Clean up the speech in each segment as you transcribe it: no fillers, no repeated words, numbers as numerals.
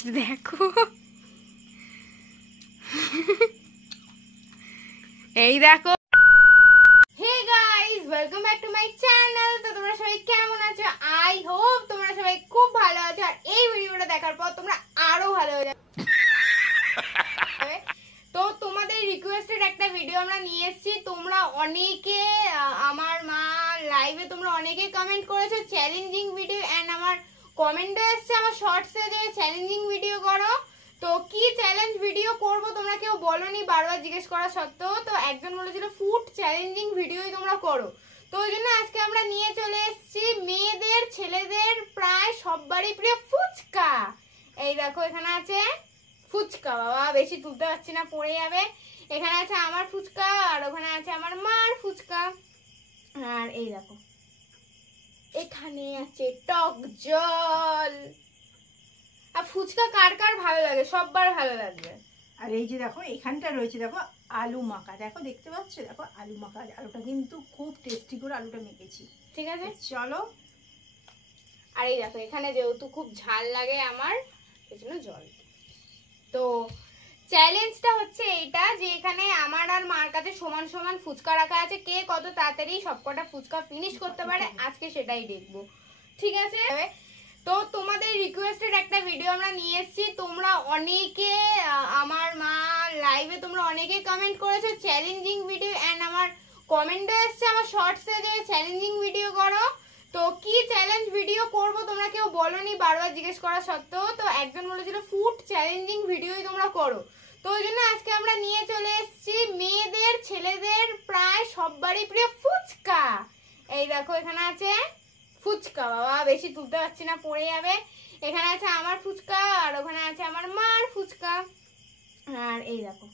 Just দেখো, এই দেখো। Hey guys, welcome back to my channel. তো তোমরা সবাই কেমন আছো? আই হোপ তোমরা সবাই খুব ভালো আছো, আর এই ভিডিওটা দেখার পর তোমরা আরো ভালো হয়ে যাবে। তো তোমাদের রিকোয়েস্টেড একটা ভিডিও আমরা নিয়ে এসেছি। তোমরা অনেকে আমার মা লাইভে তোমরা অনেকে কমেন্ট করেছো চ্যালেঞ্জিং ভিডিও, এন্ড আমার কমেন্টে এসেছে আমার শর্টসে যে চ্যালেঞ্জিং ভিডিও করো। তো কি চ্যালেঞ্জ ভিডিও করব তোমরা কেউ বলোনি, বারবার জিজ্ঞেস করা সত্ত্বেও। তো একজন বলেছিল ফুড চ্যালেঞ্জিং ভিডিওই তোমরা করো, তো ওই জন্য আজকে আমরা নিয়ে চলে এসেছি মেয়েদের ছেলেদের প্রায় সববারই প্রিয় ফুচকা। এই দেখো, এখানে আছে ফুচকা। বাবা বেশি তুলতে পারছি না, পড়ে যাবে। এখানে আছে আমার ফুচকা, আর ওখানে আছে আমার মার ফুচকা। আর এই দেখো, এখানে আছে টক জল। আর ফুচকা কার কার ভালো লাগে? সববার ভালো লাগবে। আর এই যে দেখো এখানটা রয়েছে, দেখো আলু মাখা, দেখো দেখতে পাচ্ছ, দেখো আলু মাখা। আলুটা কিন্তু খুব টেস্টি করে আলুটা মেখেছি। ঠিক আছে, চলো। আর এই দেখো, এখানে যেহেতু খুব ঝাল লাগে আমার, এই জন্য জল। তো চ্যালেঞ্জটা হচ্ছে এইটা যে এখানে আমার আর মার কাছে সমান সমান ফুচকা রাখা আছে, কে কত তাড়াতাড়ি সবকটা ফুচকা ফিনিশ করতে পারে আজকে সেটাই দেখবো। ঠিক আছে, তো তোমাদের রিকোয়েস্টেড একটা ভিডিও আমরা নিয়ে এসেছি। তোমরা অনেকে আমার মা লাইভে তোমরা অনেকে কমেন্ট করেছো চ্যালেঞ্জিং ভিডিও, এন্ড আমার কমেন্টে এসেছে আমার শর্টসে যে চ্যালেঞ্জিং ভিডিও করো। তো কি চ্যালেঞ্জ ভিডিও করব তোমরা কেউ বলোনি, বারবার জিজ্ঞেস করা সত্ত্বেও। তো একজন বলেছিল ফুড চ্যালেঞ্জিং ভিডিওই তোমরা করো, তো ওই জন্য আজকে আমরা নিয়ে চলে এসেছি মেয়েদের ছেলেদের প্রায় সববারই প্রিয় ফুচকা। এই দেখো, এখানে আছে ফুচকা। বাবা বেশি তুলতে পারছি না, পড়ে যাবে। এখানে আছে আমার ফুচকা, আর ওখানে আছে আমার মার ফুচকা। আর এই দেখো,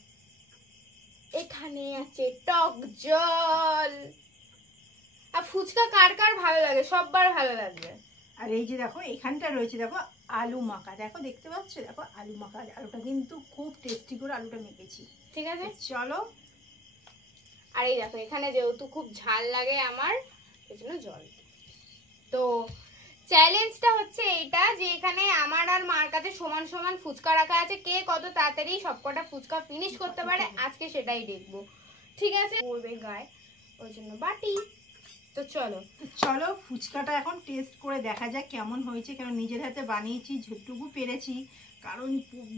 এখানে আছে টক জল। আর ফুচকা কার কার ভালো লাগে? সববার ভালো লাগবে। আর এই যে দেখো এখানটা রয়েছে, দেখো আলু মাখা, দেখো দেখতে পাচ্ছ, দেখো আলু মাখা। আলুটা কিন্তু খুব টেস্টি করে আলুটা মেখেছি। ঠিক আছে, চলো। আর এই দেখো, এখানে যেহেতু খুব ঝাল লাগে আমার, এই জন্য জল। তো চ্যালেঞ্জটা হচ্ছে এইটা যে এখানে আমার আর মার কাছে সমান সমান ফুচকা রাখা আছে, কে কত তাড়াতাড়ি সবকটা ফুচকা ফিনিশ করতে পারে আজকে সেটাই দেখবো। ঠিক আছে, পড়বে গায়ে, ওই জন্য বাটি। তো চলো চলো ফুচকাটা এখন টেস্ট করে দেখা যাক কেমন হয়েছে, কারণ নিজের হাতে বানিয়েছি, যেটুকু পেরেছি। কারণ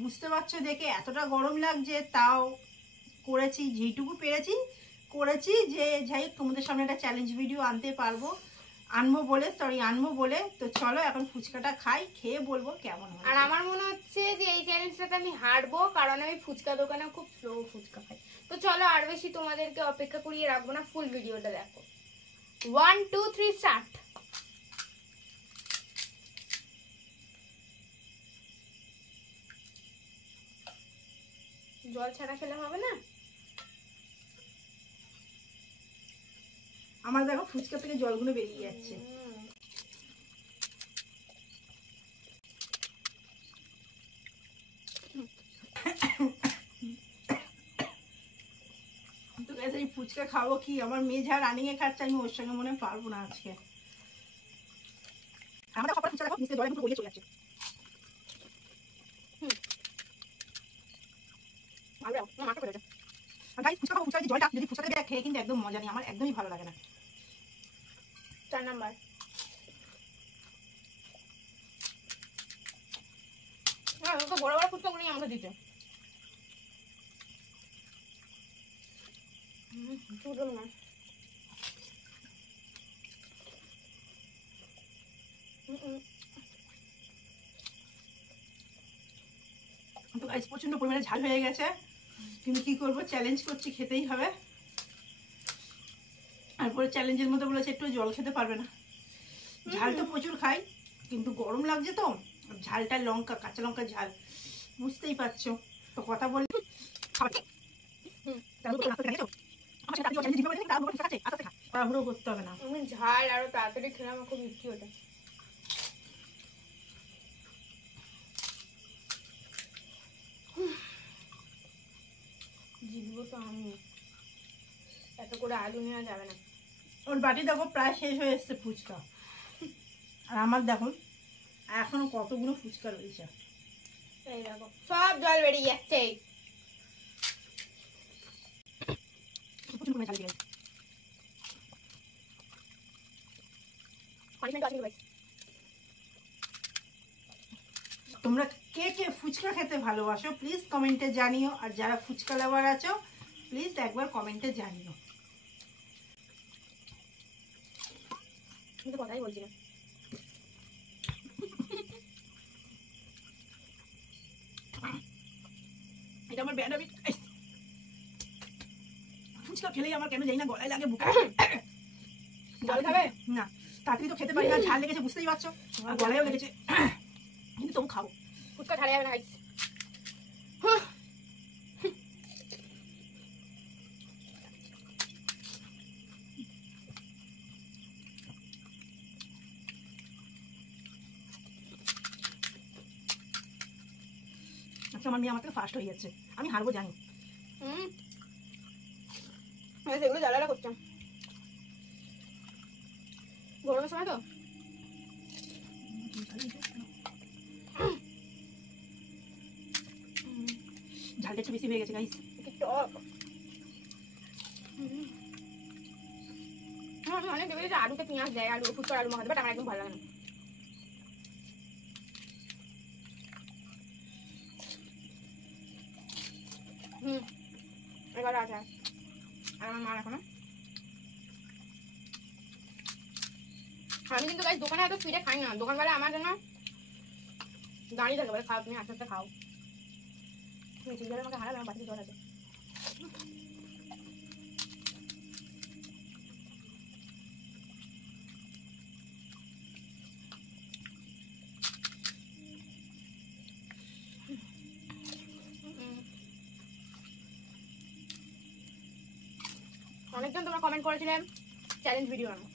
বুঝতে পারছো দেখে এতটা গরম লাগছে, তাও করেছি যেটুকু পেরেছি করেছি। যে যাই হোক, তোমাদের সামনে একটা চ্যালেঞ্জ ভিডিও আনবো বলে। তো চলো এখন ফুচকাটা খাই, খেয়ে বলবো কেমন হয়। আর আমার মনে হচ্ছে যে এই চ্যালেঞ্জটাতে আমি হারবো, কারণ আমি ফুচকা দোকানে খুব স্লো ফুচকা খাই। তো চলো আর বেশি তোমাদেরকে অপেক্ষা করিয়ে রাখবো না, ফুল ভিডিওটা দেখো। 1 2 3 স্টার্ট। জল ছাড়া খেলে হবে না। আমার দেখো ফুচকা থেকে জলগুলো বেরিয়ে যাচ্ছে। এই ফুচকা খাবো কি, আমার মেয়ে যা রানিং এ খাচ্ছে, আমি ওর সঙ্গে মনে পারবো না আজকে। আমাদের সবার ফুচকা দেখো নিচে জলের মতো গড়িয়ে চলে যাচ্ছে। জলটা যদি ফুচকাতে দেয় খেয়ে কিন্তু একদম মজা নেই, আমার একদমই ভালো লাগে না। 4 নাম্বার। বড় বড় ফুচকা গুলো আমাকে দিতে। ছোট না, প্রচন্ড পরিমাণে ঝাল হয়ে গেছে, কিন্তু কি করবো, চ্যালেঞ্জ করছি, খেতেই হবে। তারপরে চ্যালেঞ্জের মধ্যে বলেছে একটু জল খেতে পারবে না। ঝাল তো প্রচুর খাই, কিন্তু গরম লাগছে তো, ঝালটা লঙ্কা, কাঁচা লঙ্কার ঝাল, বুঝতেই পারছো। তো কথা বলি করতে হবে না। আমি ঝাল আরো তাড়াতাড়ি খেলে আমার খুব ইচ্ছে ওটা। জিতবো তো আমি, এত করে আলু নেওয়া যাবে না। ওর বাটি দেখো প্রায় শেষ হয়ে এসছে ফুচকা, আর আমার দেখো এখনো কতগুলো ফুচকা রয়েছে। এই দেখো সব জল বেরিয়ে যাচ্ছে। প্রচুর পরিমাণে ঝাল দিয়ে গেছে। তোমরা কে কে ফুচকা খেতে ভালোবাসো প্লিজ কমেন্টে জানিও, আর যারা ফুচকা লাভার আছো প্লিজ একবার কমেন্টে জানিও। কিন্তু কথাই বলছি না। এটা আমার ব্যাড হ্যাবিট। ফুচকা খেলেই আমার কেন জানি না গলায় লাগে, বুকে জল খাবে না, তাড়াতাড়ি তো খেতে পারি না, ঝাল লেগেছে বুঝতেই পারছো, আর গলায়ও লেগেছে, কিন্তু তবু খাবো। ফুচকা ছাড়া যাবে না গাইস। আচ্ছা আমার মেয়ে আমার থেকে ফার্স্ট হয়ে যাচ্ছে, আমি হারবো জানি। সেগুলো জ্বালালা করতাম গরমের সময় তো। ঝালটা একটু বেশি হয়ে গেছে গাইস। অনেক দেখেছি আলুতে পেঁয়াজ দেয়, আলু ফুচকার আলু মাখাতে, বাট আমার একদম ভালো লাগে না। এবার আছে আর আমার মা এখন। আমি কিন্তু গাইস দোকানে এত স্পিডে খাই না, দোকানবেলা আমার জন্য দাঁড়িয়ে থাকে বলে খাও তুমি আস্তে আস্তে খাও। আমাকে হারাবে, আমার বাড়িতে জল আছে। অনেকজন তোমরা কমেন্ট করেছিলেন চ্যালেঞ্জ ভিডিও আনো।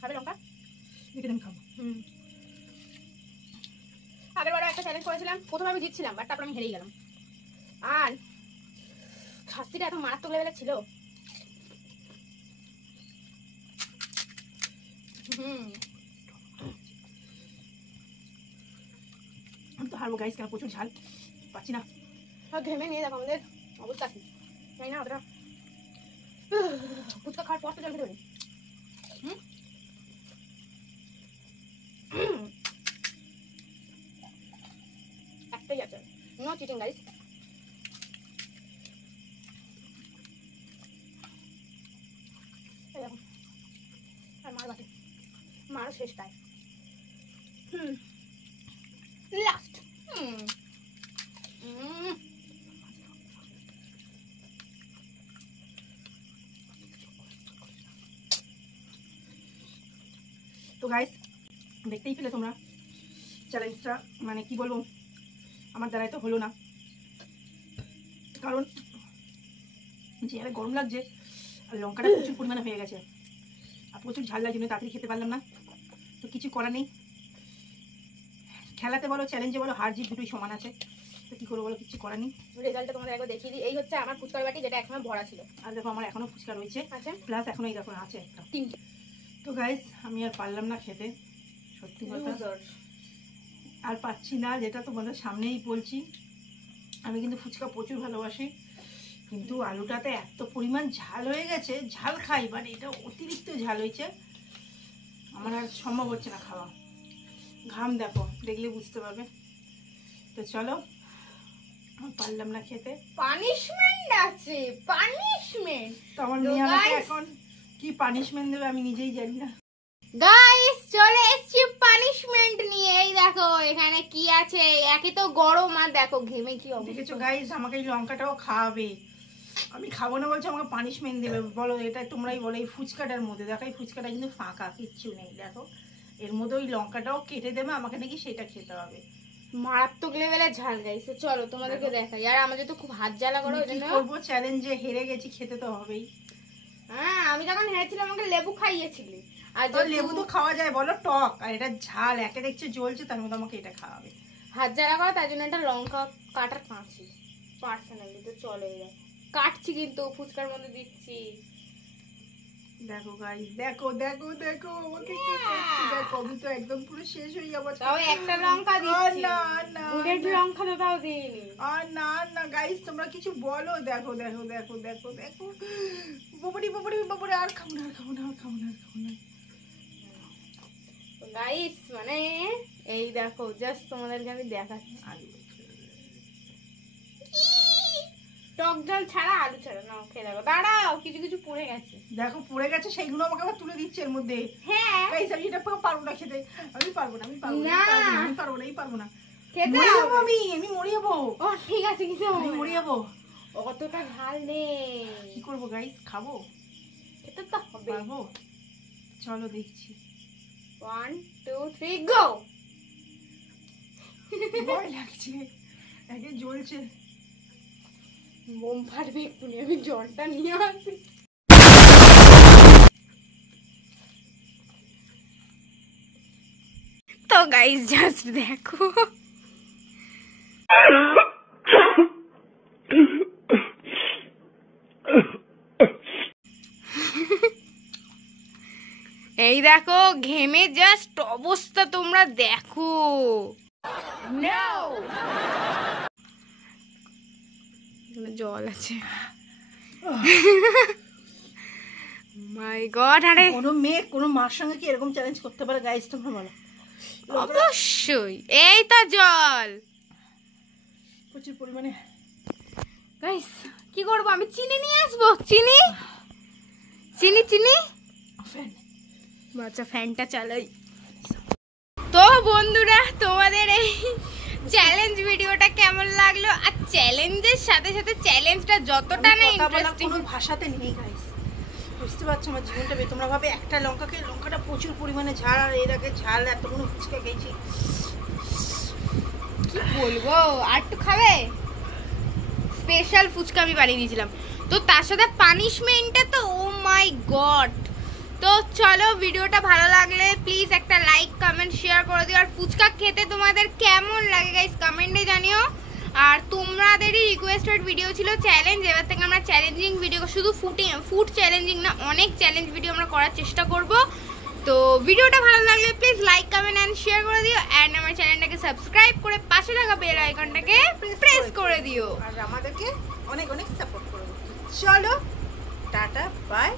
খাবে লঙ্কা? দেখে আমি খাবো। আগের বারে একটা চ্যালেঞ্জ করেছিলাম, প্রথমে আমি জিতছিলাম, বাট তারপর আমি হেরেই গেলাম। আর শাস্তিটা এত মারাত্মক লেভেলের ছিল। আমি তো হারবো গাইস, কেন প্রচুর ঝাল পাচ্ছি না। ঘেমে নিয়ে দেখো আমাদের অবস্থা কি, তাই না? ওটা ফুচকা খাওয়ার পর তো জল খেতে পারি। একটাই আছে, নো চিটিং গাইস। আর মার বাটে, মারও শেষ তাই। লাস্ট। তো গাইস দেখতেই পেলে তোমরা চ্যালেঞ্জটা, মানে কি বলবো, আমার দ্বারাই তো হলো না, কারণ যে আরে গরম লাগছে আর লঙ্কাটা প্রচুর পরিমাণে হয়ে গেছে, আর প্রচুর ঝাল লাগার জন্য তাড়াতাড়ি খেতে পারলাম না। তো কিছু করার নেই, খেলাতে বলো চ্যালেঞ্জে বলো হার জিত দুটোই সমান আছে, তো কি করবো বলো, কিছু করার নেই। রেজাল্টটা তোমাদের একবার দেখিয়ে দিই। এই হচ্ছে আমার ফুচকার বাটি, যেটা একসময় ভরা ছিল। আর দেখো আমার এখনো ফুচকা রয়েছে, আচ্ছা প্লাস এখনো এই দেখো আছে একটা, তিনটে। তো গাইস আমি আর পারলাম না খেতে, সত্যি কথা আর পাচ্ছি না, যেটা তোমাদের সামনেই বলছি। আমি কিন্তু ফুচকা প্রচুর ভালোবাসি, কিন্তু আলুটাতে এত পরিমাণ ঝাল হয়ে গেছে, ঝাল খাই বাট এটা অতিরিক্ত ঝাল হয়েছে, আমার আর সম্ভব হচ্ছে না খাওয়া। ঘাম দেখো, দেখলে বুঝতে পারবে। তো চলো, পারলাম না খেতে, পানিশমেন্ট আছে, পানিশমেন্ট। তো আমার মেয়ে আমাকে এখন কি পানিশমেন্ট দেবে আমি নিজেই জানি না। গাইস চলে এসেছি পানিশমেন্ট নিয়ে। এই দেখো এখানে কি আছে, একে তো গরম আর দেখো ঘেমে কি অবস্থা। দেখেছো গাইস, আমাকে এই লঙ্কাটাও খাওয়াবে, আমি খাবো না বলছি, আমাকে পানিশমেন্ট দেবে। বলো এটা তোমরাই বলো, এই ফুচকাটার মধ্যে দেখো, এই ফুচকাটা কিন্তু ফাঁকা, কিচ্ছু নেই, দেখো এর মধ্যে ওই লঙ্কাটাও কেটে দেবে, আমাকে নাকি সেটা খেতে হবে। মারাত্মক লেভেলের ঝাল গাইস। চলো তোমাদেরকে দেখাই। আর আমাদের তো খুব হাত জ্বালা করে, ওই কি জন্য করবো, চ্যালেঞ্জে হেরে গেছি, খেতে তো হবেই। হ্যাঁ আমি যখন হেরেছিলাম আমাকে লেবু খাইয়েছিলি, আর তো লেবু তো খাওয়া যায় বলো, টক, আর এটা ঝাল, একে দেখছে জ্বলছে, তার মধ্যে আমাকে এটা খাওয়াবে। হাত জ্বালা করে, তাই জন্য একটা লঙ্কা কাটার কাঁচি পার্সোনালি। তো চলো এবার কাটছি, কিন্তু ফুচকার মধ্যে দিচ্ছি। দেখো গাইস, দেখো দেখো দেখো আমাকে কি করছে দেখো, আমি তো একদম পুরো শেষ হয়ে যাবো। তাও একটা লঙ্কা দিচ্ছি, না না বুলেট লঙ্কা তো তাও দিইনি। না না গাইস, তোমরা কিছু বলো। দেখো দেখো দেখো দেখো দেখো, বাবারি বাবারি বাবারি, আর খাবো না আর খাবো না আর খাবো না আর খাবো না। গাইস মানে এই দেখো, জাস্ট তোমাদেরকে আমি দেখাচ্ছি, টক জল ছাড়া আলু ছাড়া। নাও খেয়ে দেখো, দাঁড়াও কিছু কিছু পুড়ে গেছে। দেখো পুড়ে গেছে, সেইগুলো আমাকে আবার তুলে দিচ্ছে এর মধ্যে। হ্যাঁ গাইস আমি এটা পারবো না খেতে, আমি পারবো না, আমি পারবো না, আমি পারবো না, আমি পারবো না, খেতে মরে যাবো হবে। আমি মরে যাবো, ও ঠিক আছে, কিছু আমি হবে মরে না। যাবো। অতটা ঝাল নেই, কি করবো গাইস, খাবো? খেতে তো হবে। পারবো? চলো দেখছি। 1 2 3 গো। ভয় লাগছে, একে জ্বলছে। বোম ফাটবে এক্ষুনি, আমি জলটা নিয়ে আসি। তো গাইস জাস্ট দেখো, এই দেখো ঘেমে জাস্ট অবস্থা তোমরা দেখো। জল আছে, মাই গড। আরে কোনো মেয়ে কোনো মার সঙ্গে কি এরকম চ্যালেঞ্জ করতে পারে গাইস, তোমরা বলো? অবশ্যই, এই তো জল। প্রচুর পরিমাণে। গাইস কি করবো, আমি চিনি নিয়ে আসবো, চিনি চিনি চিনি। ফ্যান, বাচ্চা ফ্যানটা চালাই। তো বন্ধুরা, তোমাদের এই চ্যালেঞ্জ ভিডিওটা কেমন লাগলো? আর চ্যালেঞ্জের সাথে সাথে চ্যালেঞ্জটা যতটা না ইন্টারেস্টিং, কোনো ভাষাতে নেই গাইস, বুঝতে পারছো আমার জীবনটা। তোমরা ভাবে একটা লঙ্কাটা প্রচুর পরিমাণে ঝাল, আর এর আগে ঝাল এতগুলো ফুচকা খেয়েছি। কি বলবো, আর একটু খাবে? স্পেশাল ফুচকা আমি বানিয়ে দিয়েছিলাম, তো তার সাথে পানিশমেন্টটা তো ও মাই গড। তো চলো, ভিডিওটা ভালো লাগলে প্লিজ একটা লাইক কমেন্ট শেয়ার করে দিও। আর ফুচকা খেতে তোমাদের কেমন লাগে গাইস কমেন্টে জানিও। আর তোমাদেরই রিকোয়েস্টেড ভিডিও ছিল চ্যালেঞ্জ, এবার থেকে আমরা চ্যালেঞ্জিং ভিডিও, শুধু ফুড চ্যালেঞ্জিং না, অনেক চ্যালেঞ্জ ভিডিও আমরা করার চেষ্টা করব। তো ভিডিওটা ভালো লাগলে please like comment and share করে দিও, এন্ড আমার চ্যানেলটাকে সাবস্ক্রাইব করে পাশে থাকা বেল আইকনটাকে প্রেস করে দিও। আর আমাদেরকে অনেক অনেক সাপোর্ট করো। চলো টাটা বাই।